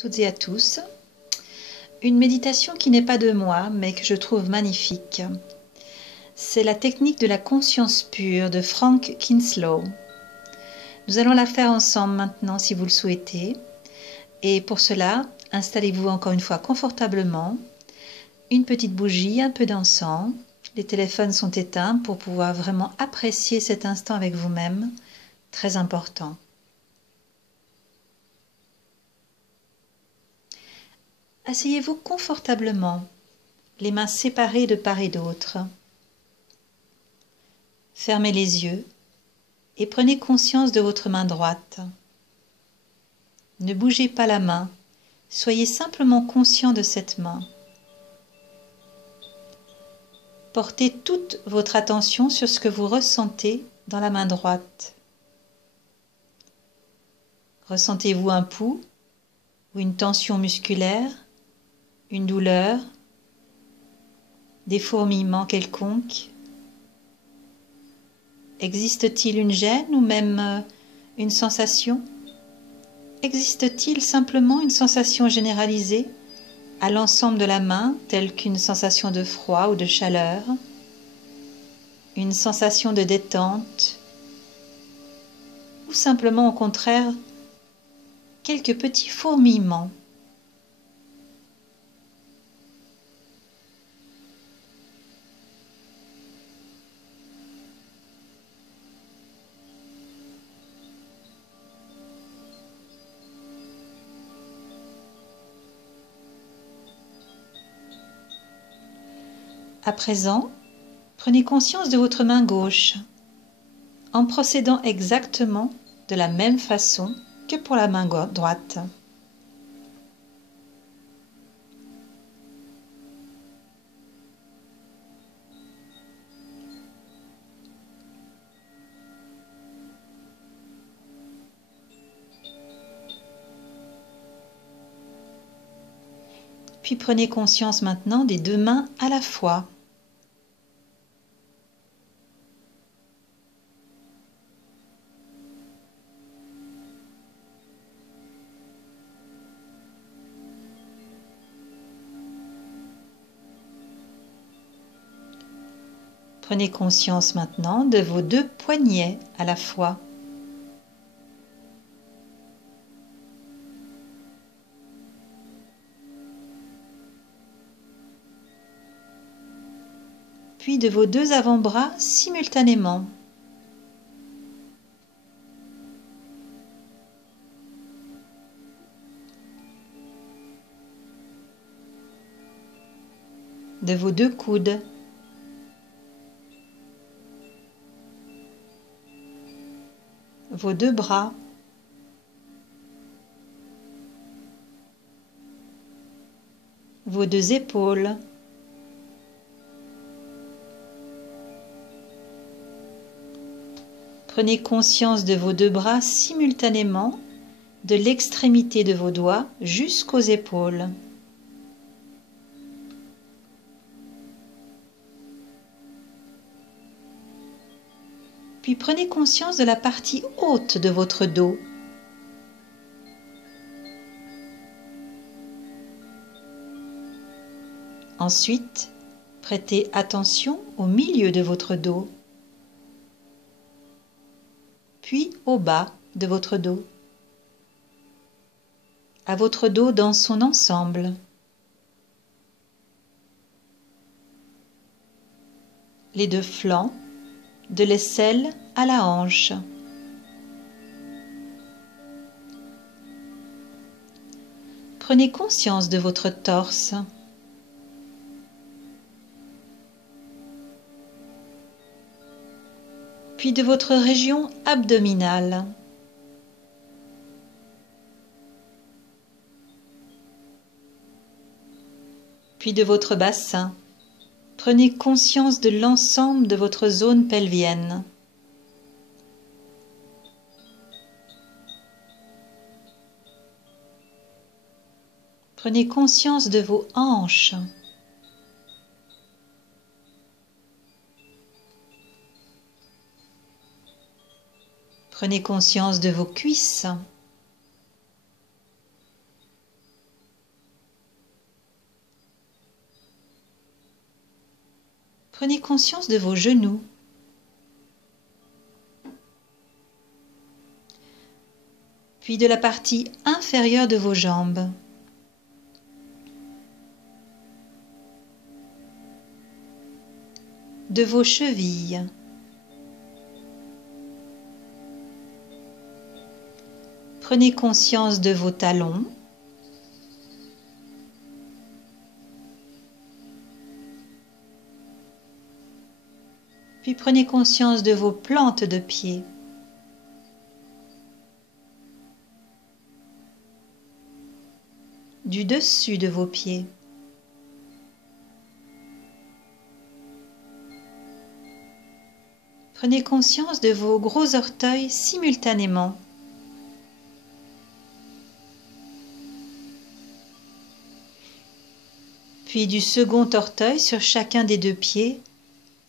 toutes et à tous. Une méditation qui n'est pas de moi, mais que je trouve magnifique. C'est la technique de la conscience pure de Frank Kinslow. Nous allons la faire ensemble maintenant si vous le souhaitez. Et pour cela, installez-vous encore une fois confortablement. Une petite bougie, un peu d'encens. Les téléphones sont éteints pour pouvoir vraiment apprécier cet instant avec vous-même. Très important. Asseyez-vous confortablement, les mains séparées de part et d'autre. Fermez les yeux et prenez conscience de votre main droite. Ne bougez pas la main, soyez simplement conscient de cette main. Portez toute votre attention sur ce que vous ressentez dans la main droite. Ressentez-vous un pouls ou une tension musculaire, une douleur, des fourmillements quelconques? Existe-t-il une gêne ou même une sensation? Existe-t-il simplement une sensation généralisée à l'ensemble de la main, telle qu'une sensation de froid ou de chaleur, une sensation de détente, ou simplement au contraire quelques petits fourmillements? À présent, prenez conscience de votre main gauche en procédant exactement de la même façon que pour la main droite. Puis prenez conscience maintenant des deux mains à la fois. Prenez conscience maintenant de vos deux poignets à la fois. Puis de vos deux avant-bras simultanément. De vos deux coudes. Vos deux bras. Vos deux épaules. Prenez conscience de vos deux bras simultanément, de l'extrémité de vos doigts jusqu'aux épaules. Puis prenez conscience de la partie haute de votre dos. Ensuite, prêtez attention au milieu de votre dos, puis au bas de votre dos, à votre dos dans son ensemble. Les deux flancs, de l'aisselle à la hanche. Prenez conscience de votre torse. Puis de votre région abdominale. Puis de votre bassin. Prenez conscience de l'ensemble de votre zone pelvienne. Prenez conscience de vos hanches. Prenez conscience de vos cuisses. Prenez conscience de vos genoux. Puis de la partie inférieure de vos jambes. De vos chevilles. Prenez conscience de vos talons. Puis prenez conscience de vos plantes de pied. Du dessus de vos pieds. Prenez conscience de vos gros orteils simultanément. Puis du second orteil sur chacun des deux pieds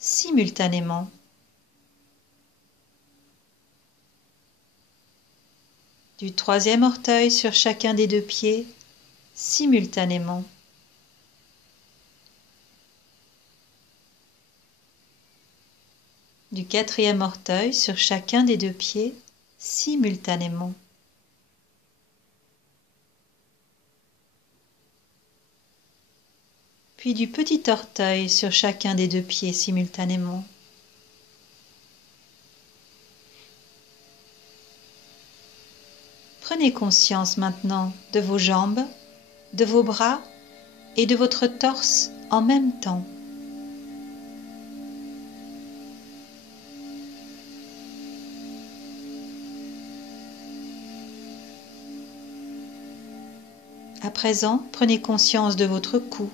simultanément. Du troisième orteil sur chacun des deux pieds simultanément. Du quatrième orteil sur chacun des deux pieds simultanément. Puis du petit orteil sur chacun des deux pieds simultanément. Prenez conscience maintenant de vos jambes, de vos bras et de votre torse en même temps. À présent, prenez conscience de votre cou.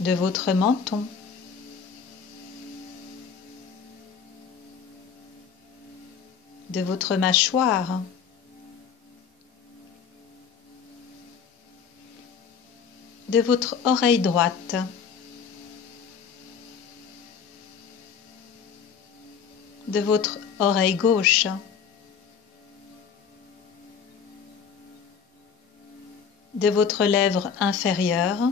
De votre menton. De votre mâchoire. De votre oreille droite. De votre oreille gauche. De votre lèvre inférieure.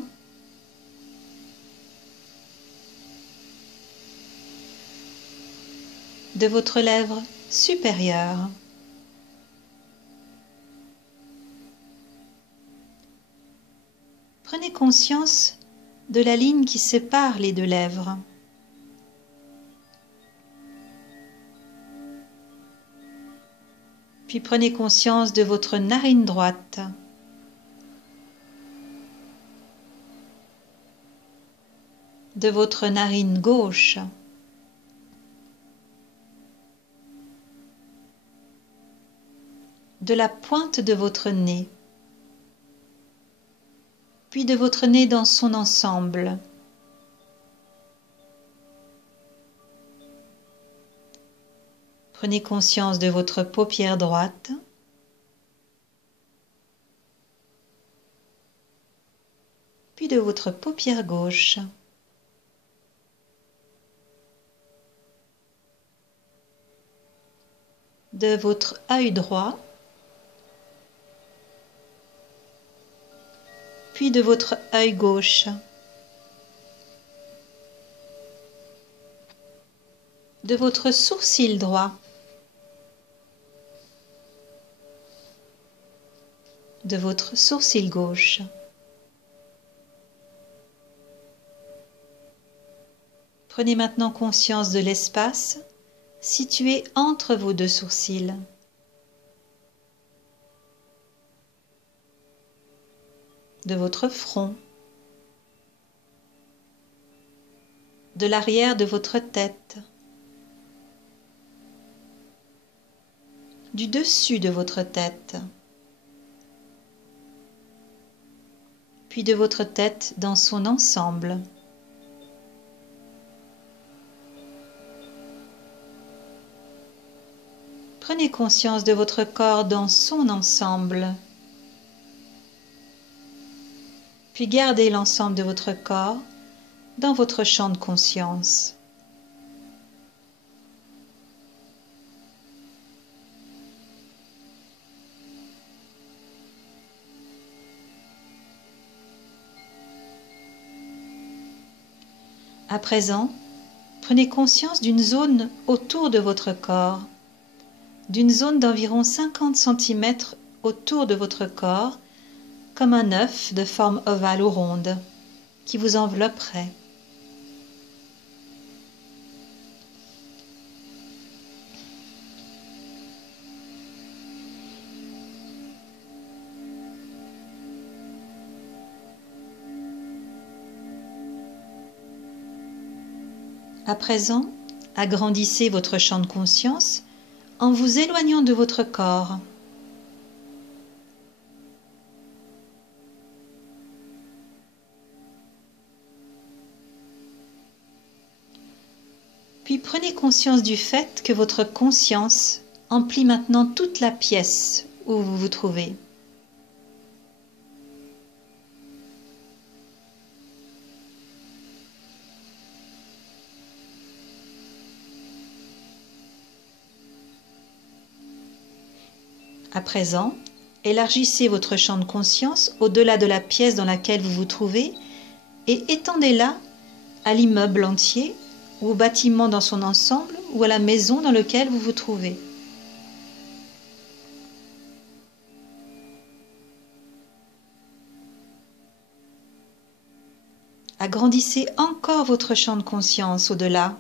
De votre lèvre supérieure. Prenez conscience de la ligne qui sépare les deux lèvres. Puis prenez conscience de votre narine droite. De votre narine gauche. De la pointe de votre nez, puis de votre nez dans son ensemble. Prenez conscience de votre paupière droite, puis de votre paupière gauche. De votre œil droit, puis de votre œil gauche. De votre sourcil droit. De votre sourcil gauche. Prenez maintenant conscience de l'espace situé entre vos deux sourcils. De votre front. De l'arrière de votre tête. Du dessus de votre tête. Puis de votre tête dans son ensemble. Prenez conscience de votre corps dans son ensemble. Puis gardez l'ensemble de votre corps dans votre champ de conscience. À présent, prenez conscience d'une zone autour de votre corps, d'une zone d'environ 50 cm autour de votre corps, comme un œuf de forme ovale ou ronde, qui vous envelopperait. À présent, agrandissez votre champ de conscience en vous éloignant de votre corps. Puis prenez conscience du fait que votre conscience emplit maintenant toute la pièce où vous vous trouvez. À présent, élargissez votre champ de conscience au-delà de la pièce dans laquelle vous vous trouvez et étendez-la à l'immeuble entier ou au bâtiment dans son ensemble ou à la maison dans laquelle vous vous trouvez. Agrandissez encore votre champ de conscience au-delà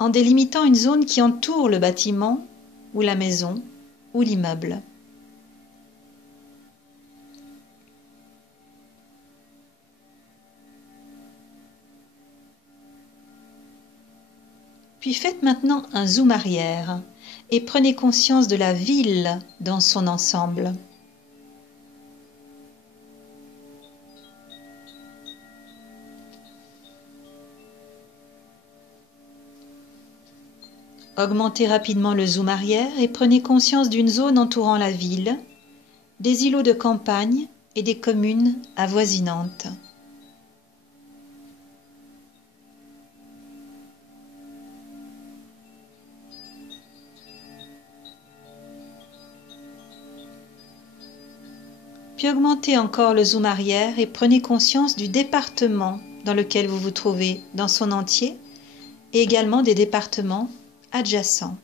en délimitant une zone qui entoure le bâtiment ou la maison ou l'immeuble. Puis faites maintenant un zoom arrière et prenez conscience de la ville dans son ensemble. Augmentez rapidement le zoom arrière et prenez conscience d'une zone entourant la ville, des îlots de campagne et des communes avoisinantes. Puis augmentez encore le zoom arrière et prenez conscience du département dans lequel vous vous trouvez dans son entier et également des départements adjacents.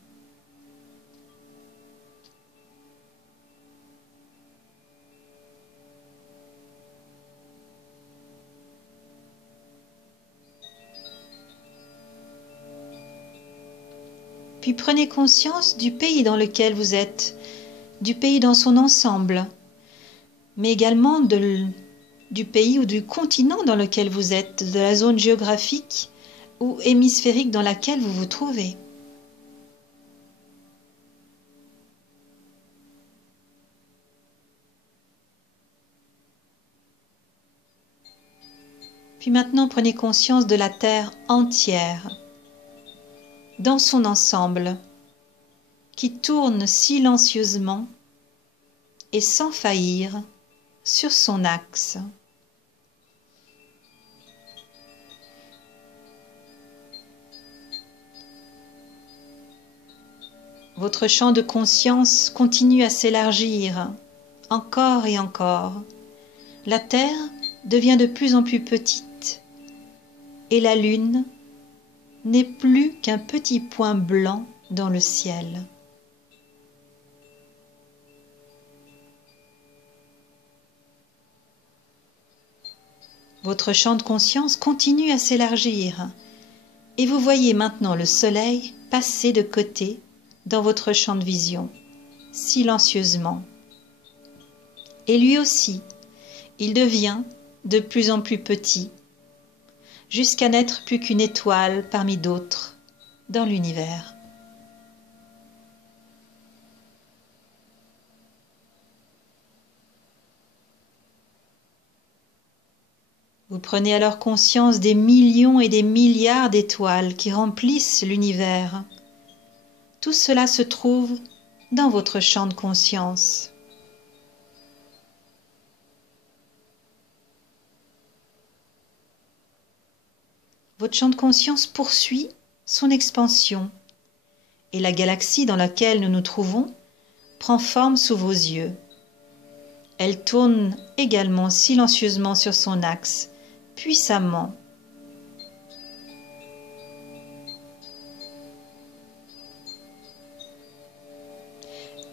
Puis prenez conscience du pays dans lequel vous êtes, du pays dans son ensemble, mais également du pays ou du continent dans lequel vous êtes, de la zone géographique ou hémisphérique dans laquelle vous vous trouvez. Puis maintenant, prenez conscience de la Terre entière, dans son ensemble, qui tourne silencieusement et sans faillir sur son axe. Votre champ de conscience continue à s'élargir encore et encore. La Terre devient de plus en plus petite et la Lune n'est plus qu'un petit point blanc dans le ciel. Votre champ de conscience continue à s'élargir et vous voyez maintenant le soleil passer de côté dans votre champ de vision, silencieusement. Et lui aussi, il devient de plus en plus petit, jusqu'à n'être plus qu'une étoile parmi d'autres dans l'univers. Vous prenez alors conscience des millions et des milliards d'étoiles qui remplissent l'univers. Tout cela se trouve dans votre champ de conscience. Votre champ de conscience poursuit son expansion et la galaxie dans laquelle nous nous trouvons prend forme sous vos yeux. Elle tourne également silencieusement sur son axe, puissamment.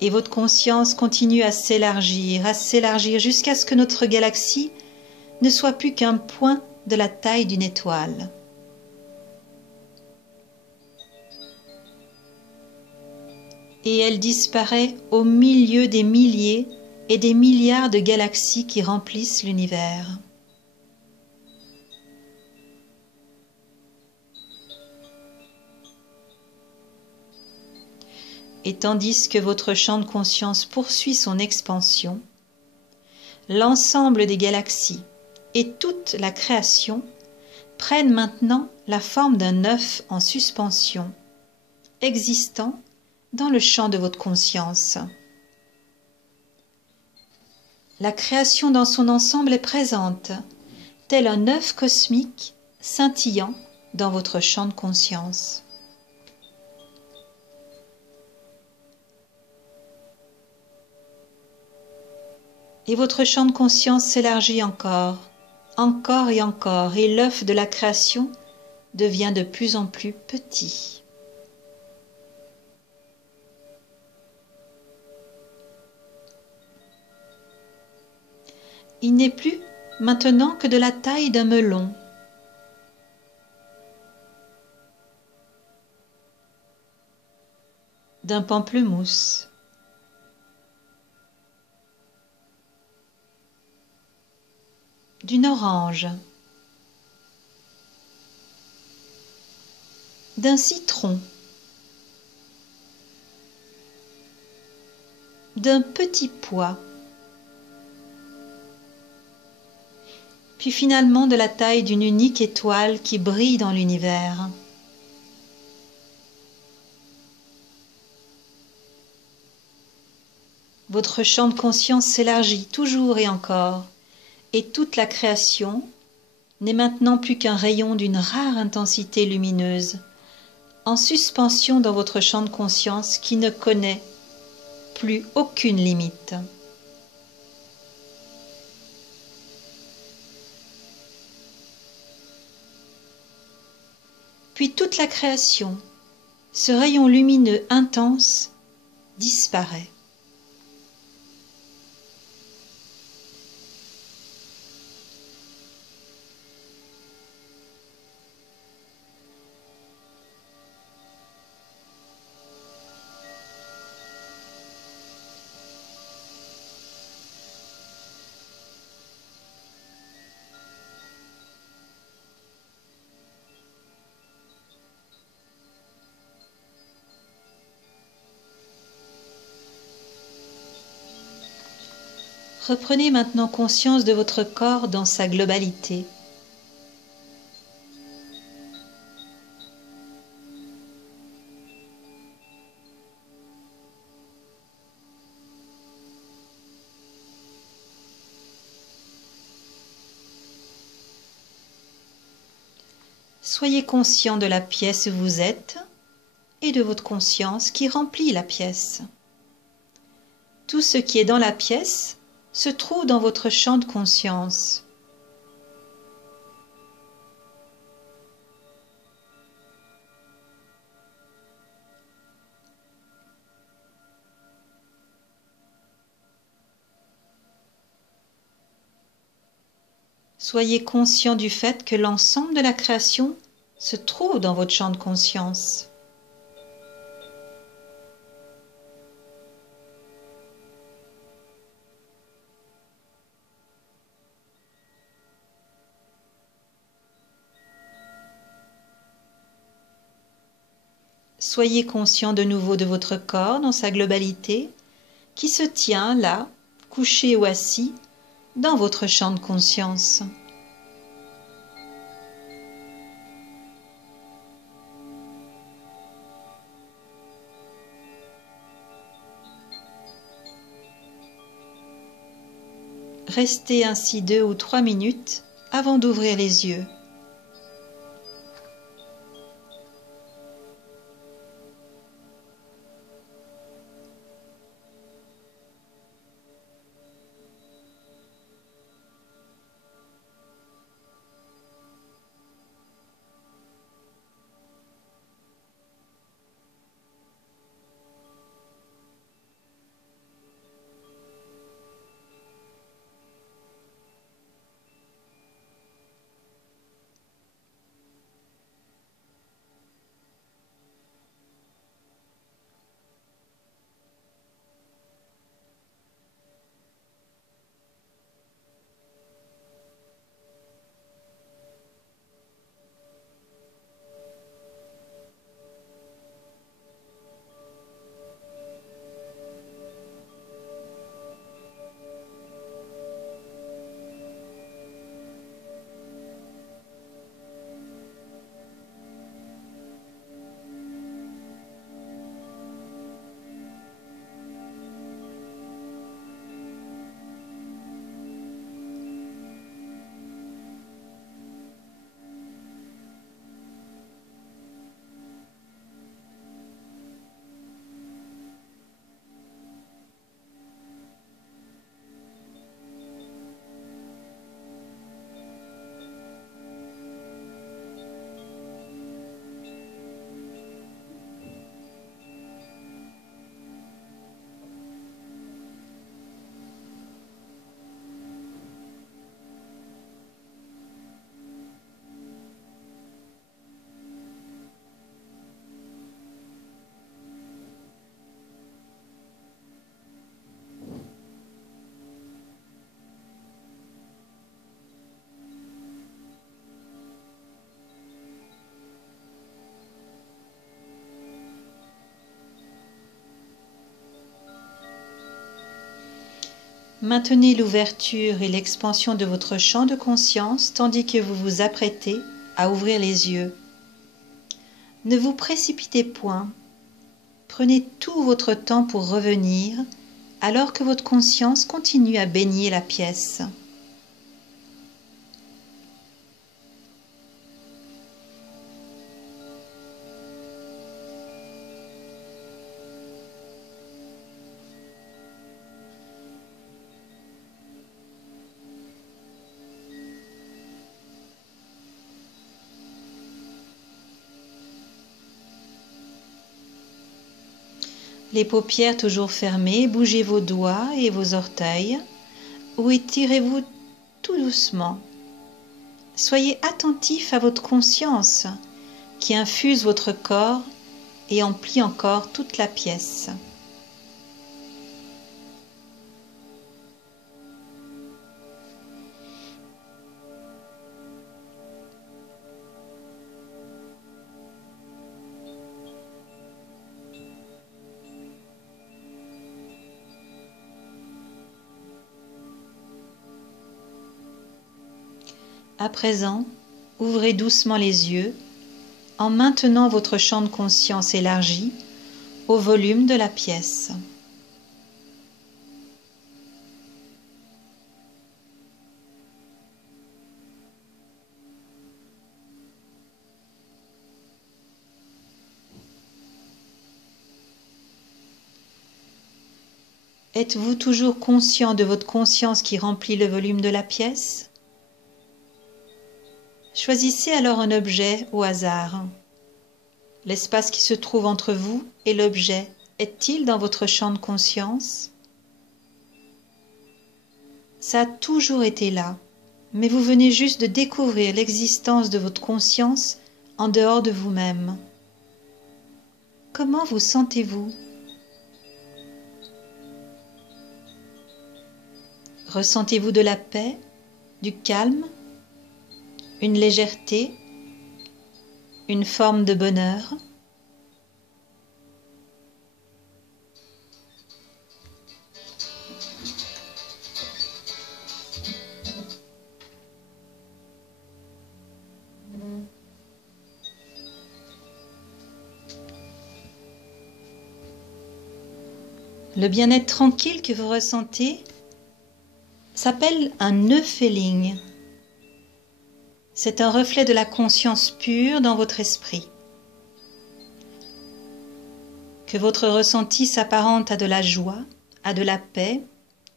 Et votre conscience continue à s'élargir jusqu'à ce que notre galaxie ne soit plus qu'un point de la taille d'une étoile. Et elle disparaît au milieu des milliers et des milliards de galaxies qui remplissent l'univers. Et tandis que votre champ de conscience poursuit son expansion, l'ensemble des galaxies et toute la création prennent maintenant la forme d'un œuf en suspension, existant dans le champ de votre conscience. La création dans son ensemble est présente, tel un œuf cosmique scintillant dans votre champ de conscience. Et votre champ de conscience s'élargit encore et encore, et l'œuf de la création devient de plus en plus petit. Il n'est plus maintenant que de la taille d'un melon. D'un pamplemousse. D'une orange. D'un citron. D'un petit pois. Puis finalement de la taille d'une unique étoile qui brille dans l'univers. Votre champ de conscience s'élargit toujours et encore, et toute la création n'est maintenant plus qu'un rayon d'une rare intensité lumineuse, en suspension dans votre champ de conscience qui ne connaît plus aucune limite. Puis toute la création, ce rayon lumineux intense, disparaît. Reprenez maintenant conscience de votre corps dans sa globalité. Soyez conscient de la pièce où vous êtes et de votre conscience qui remplit la pièce. Tout ce qui est dans la pièce se trouve dans votre champ de conscience. Soyez conscient du fait que l'ensemble de la création se trouve dans votre champ de conscience. Soyez conscient de nouveau de votre corps dans sa globalité, qui se tient là, couché ou assis, dans votre champ de conscience. Restez ainsi 2 ou 3 minutes avant d'ouvrir les yeux. Maintenez l'ouverture et l'expansion de votre champ de conscience tandis que vous vous apprêtez à ouvrir les yeux. Ne vous précipitez point. Prenez tout votre temps pour revenir alors que votre conscience continue à baigner la pièce. Les paupières toujours fermées, bougez vos doigts et vos orteils ou étirez-vous tout doucement. Soyez attentif à votre conscience qui infuse votre corps et emplit encore toute la pièce. À présent, ouvrez doucement les yeux en maintenant votre champ de conscience élargi au volume de la pièce. Êtes-vous toujours conscient de votre conscience qui remplit le volume de la pièce ? Choisissez alors un objet au hasard. L'espace qui se trouve entre vous et l'objet est-il dans votre champ de conscience ? Ça a toujours été là, mais vous venez juste de découvrir l'existence de votre conscience en dehors de vous-même. Comment vous sentez-vous ? Ressentez-vous de la paix, du calme, une légèreté, une forme de bonheur ? Le bien-être tranquille que vous ressentez s'appelle un euphéling. C'est un reflet de la conscience pure dans votre esprit. Que votre ressenti s'apparente à de la joie, à de la paix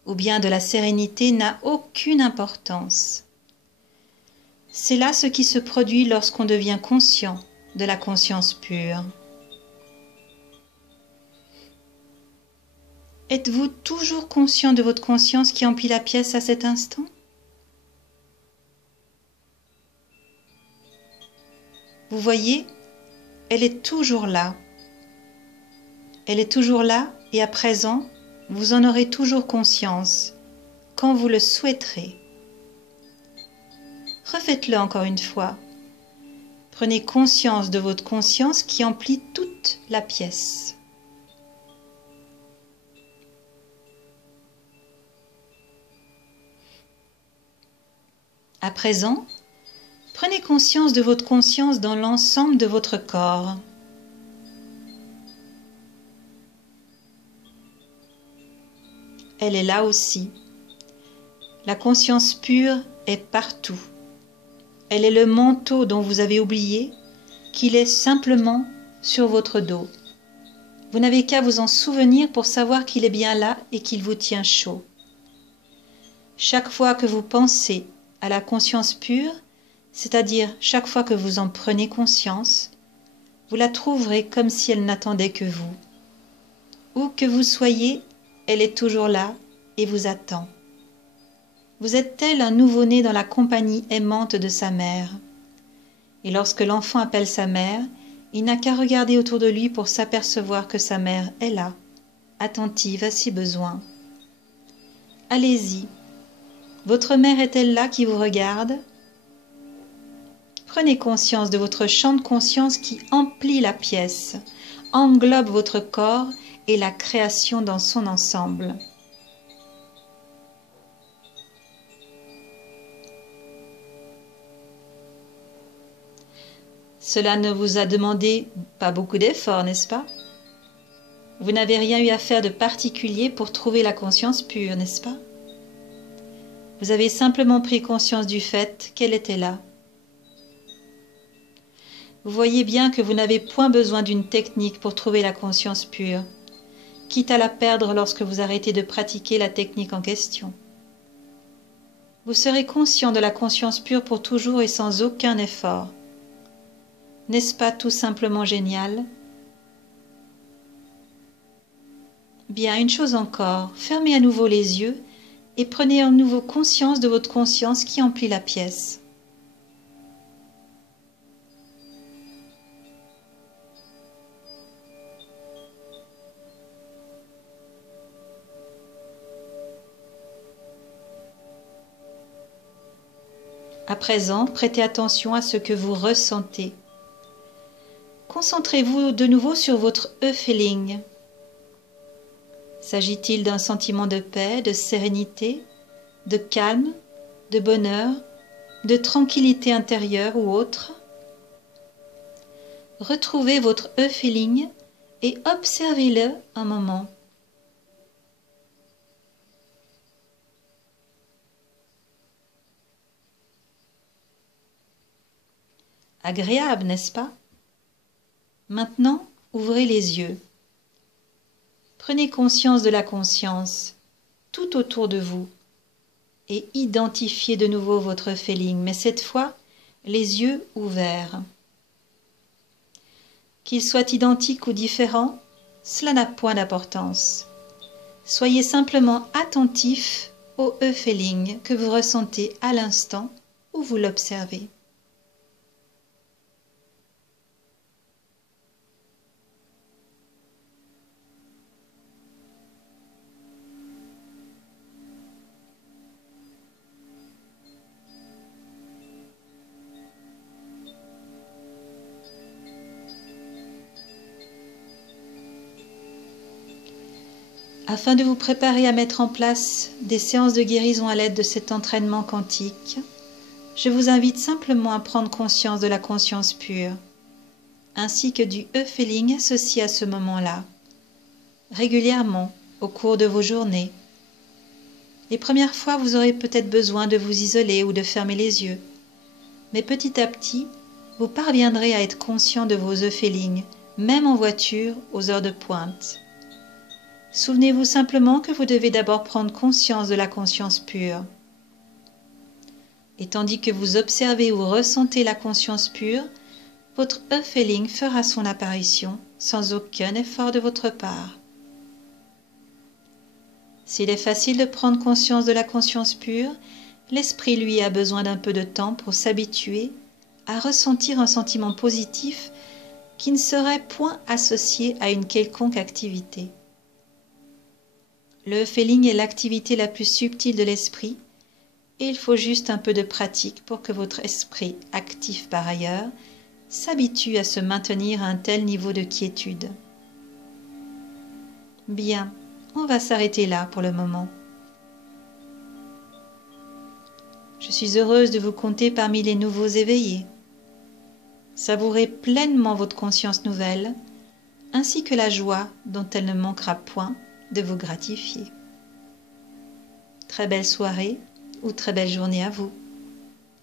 ou bien de la sérénité n'a aucune importance. C'est là ce qui se produit lorsqu'on devient conscient de la conscience pure. Êtes-vous toujours conscient de votre conscience qui emplit la pièce à cet instant ? Vous voyez, elle est toujours là. Elle est toujours là et à présent, vous en aurez toujours conscience, quand vous le souhaiterez. Refaites-le encore une fois. Prenez conscience de votre conscience qui emplit toute la pièce. À présent, prenez conscience de votre conscience dans l'ensemble de votre corps. Elle est là aussi. La conscience pure est partout. Elle est le manteau dont vous avez oublié qu'il est simplement sur votre dos. Vous n'avez qu'à vous en souvenir pour savoir qu'il est bien là et qu'il vous tient chaud. Chaque fois que vous pensez à la conscience pure, c'est-à-dire chaque fois que vous en prenez conscience, vous la trouverez comme si elle n'attendait que vous. Où que vous soyez, elle est toujours là et vous attend. Vous êtes tel un nouveau-né dans la compagnie aimante de sa mère. Et lorsque l'enfant appelle sa mère, il n'a qu'à regarder autour de lui pour s'apercevoir que sa mère est là, attentive à ses besoins. Allez-y. Votre mère est-elle là qui vous regarde ? Prenez conscience de votre champ de conscience qui emplit la pièce, englobe votre corps et la création dans son ensemble. Cela ne vous a demandé pas beaucoup d'efforts, n'est-ce pas? Vous n'avez rien eu à faire de particulier pour trouver la conscience pure, n'est-ce pas? Vous avez simplement pris conscience du fait qu'elle était là. Vous voyez bien que vous n'avez point besoin d'une technique pour trouver la conscience pure, quitte à la perdre lorsque vous arrêtez de pratiquer la technique en question. Vous serez conscient de la conscience pure pour toujours et sans aucun effort. N'est-ce pas tout simplement génial? Bien, une chose encore, fermez à nouveau les yeux et prenez à nouveau conscience de votre conscience qui emplit la pièce. À présent, prêtez attention à ce que vous ressentez. Concentrez-vous de nouveau sur votre feeling. S'agit-il d'un sentiment de paix, de sérénité, de calme, de bonheur, de tranquillité intérieure ou autre? Retrouvez votre feeling et observez-le un moment. Agréable, n'est-ce pas? Maintenant, ouvrez les yeux. Prenez conscience de la conscience tout autour de vous et identifiez de nouveau votre feeling, mais cette fois, les yeux ouverts. Qu'il soit identique ou différent, cela n'a point d'importance. Soyez simplement attentif au feeling que vous ressentez à l'instant où vous l'observez. Afin de vous préparer à mettre en place des séances de guérison à l'aide de cet entraînement quantique, je vous invite simplement à prendre conscience de la conscience pure, ainsi que du feeling associé à ce moment-là, régulièrement au cours de vos journées. Les premières fois, vous aurez peut-être besoin de vous isoler ou de fermer les yeux, mais petit à petit, vous parviendrez à être conscient de vos feelings, même en voiture aux heures de pointe. Souvenez-vous simplement que vous devez d'abord prendre conscience de la conscience pure. Et tandis que vous observez ou ressentez la conscience pure, votre feeling fera son apparition sans aucun effort de votre part. S'il est facile de prendre conscience de la conscience pure, l'esprit lui a besoin d'un peu de temps pour s'habituer à ressentir un sentiment positif qui ne serait point associé à une quelconque activité. Le feeling est l'activité la plus subtile de l'esprit et il faut juste un peu de pratique pour que votre esprit, actif par ailleurs, s'habitue à se maintenir à un tel niveau de quiétude. Bien, on va s'arrêter là pour le moment. Je suis heureuse de vous compter parmi les nouveaux éveillés. Savourez pleinement votre conscience nouvelle, ainsi que la joie dont elle ne manquera point de vous gratifier. Très belle soirée ou très belle journée à vous.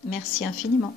Merci infiniment.